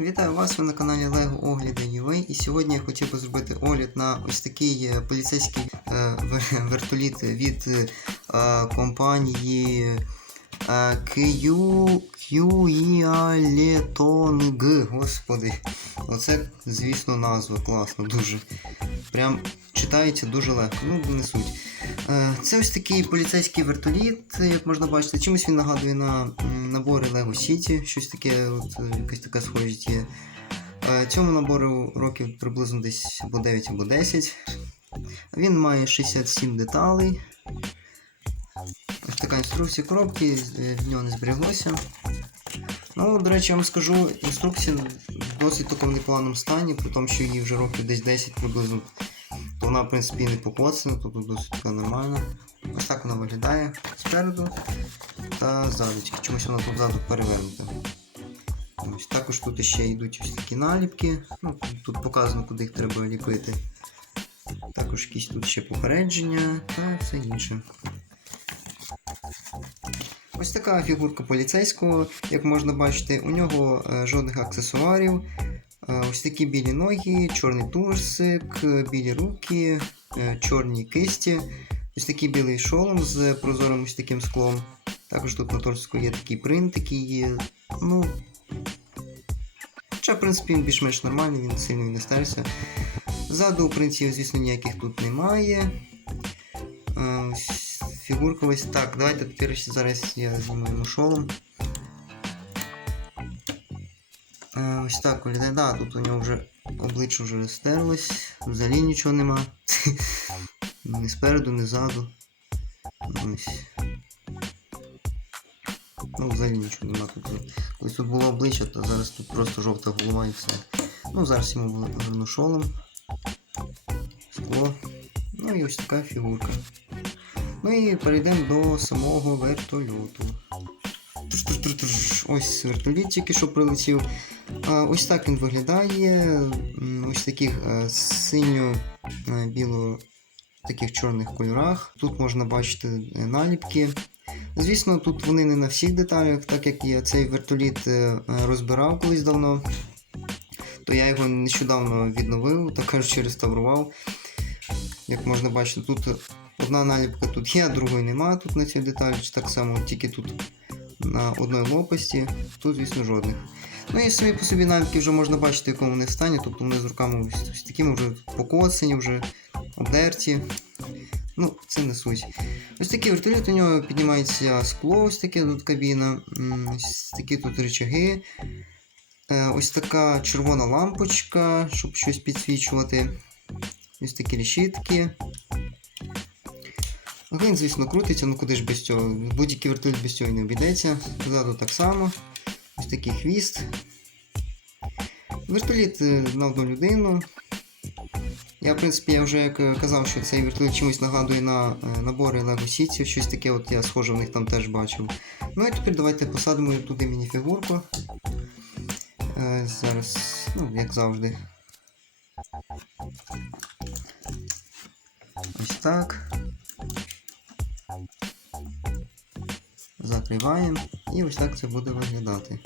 Вітаю вас, ви на каналі Lego Огляди UA і сьогодні я хотів би зробити огляд на ось такий е, поліцейський е, вертоліт від е, компанії е, Господи. Оце, звісно, назва класно, дуже. Прям читається дуже легко, ну не суть. Е, Це ось такий поліцейський вертоліт, як можна бачити. Чимось він нагадує на набори Lego City, щось таке, от, е, якась така схожість є. Е, Цьому набору років приблизно десь або 9, або 10. Він має 67 деталей. Ось така інструкція коробки, в нього не зберіглося. Ну, до речі, я вам скажу, інструкція в досить такому непоганому стані, при тому, що її вже років десь 10 приблизно вона, в принципі, не покоцана, тобто досить така нормальна. Ось так вона виглядає спереду та ззаду, тільки чомусь вона тут ззаду перевернута. Ось, також тут ще йдуть ось такі наліпки. Ну, тут показано, куди їх треба ліпити. Також якісь тут ще попередження та все інше. Ось така фігурка поліцейського, як можна бачити, у нього е, жодних аксесуарів. Е, Ось такі білі ноги, чорний турсик, білі руки, е, чорні кисті, ось такий білий шолом з прозорим ось таким склом. Також тут на торсику є такий принт, який ну. Хоча, в принципі, він більш-менш нормальний, він сильно не стерся. Ззаду принців, звісно, ніяких тут немає. Е, Ось фігурка ось так. Давайте тепер зараз я йому шолом. Ось так виглядає. Да, тут у нього вже обличчя вже стерлось, взагалі нічого нема. Ні спереду, ні ззаду. Ось. Ну, взагалі нічого нема тут. Ось тут було обличчя, то зараз тут просто жовта голова і все. Ну, зараз йому поверну шолом. Скло. Ну і ось така фігурка. Ну і перейдемо до самого вертольоту. Ось вертоліт тільки що прилетів. Ось так він виглядає. Ось таких е, синьо-біло таких чорних кольорах. Тут можна бачити е, наліпки. Звісно, тут вони не на всіх деталях, так як я цей вертоліт е, е, розбирав колись давно, то я його нещодавно відновив, так кажучи, реставрував. Як можна бачити, тут одна наліпка тут є, а другої нема тут на цій деталі, так само тільки тут на одній лопасті, тут, звісно, жодних. Ну і самі по собі наліпки вже можна бачити, в якому вони стані, тобто вони з руками ось такими вже покоцані, вже обдерті. Ну, це не суть. Ось такий вертоліт, у нього піднімається скло, ось таке тут кабіна, ось такі тут речаги. Е, Ось така червона лампочка, щоб щось підсвічувати. Ось такі решітки. Він, звісно, крутиться, ну куди ж без цього. Будь-який вертоліт без цього не обійдеться. Ззаду так само. Ось такий хвіст. Вертоліт е, на одну людину. Я, в принципі, я вже як е, казав, що цей вертоліт чимось нагадує на е, набори Lego City, щось таке от я схоже в них там теж бачив. Ну і тепер давайте посадимо туди мініфігурку. Зараз, ну, як завжди. Ось так. Закриваємо і ось так це буде виглядати.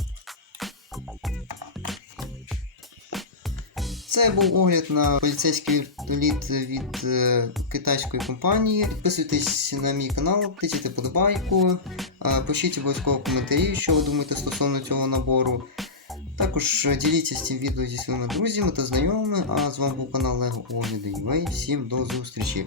Це був огляд на поліцейський вертоліт від е, китайської компанії. Підписуйтесь на мій канал, тицяйте подобайку, е, пишіть обов'язково коментарі, що ви думаєте стосовно цього набору. Також діліться цим відео зі своїми друзями та знайомими. А з вами був канал Lego Огляди UA. Всім до зустрічі!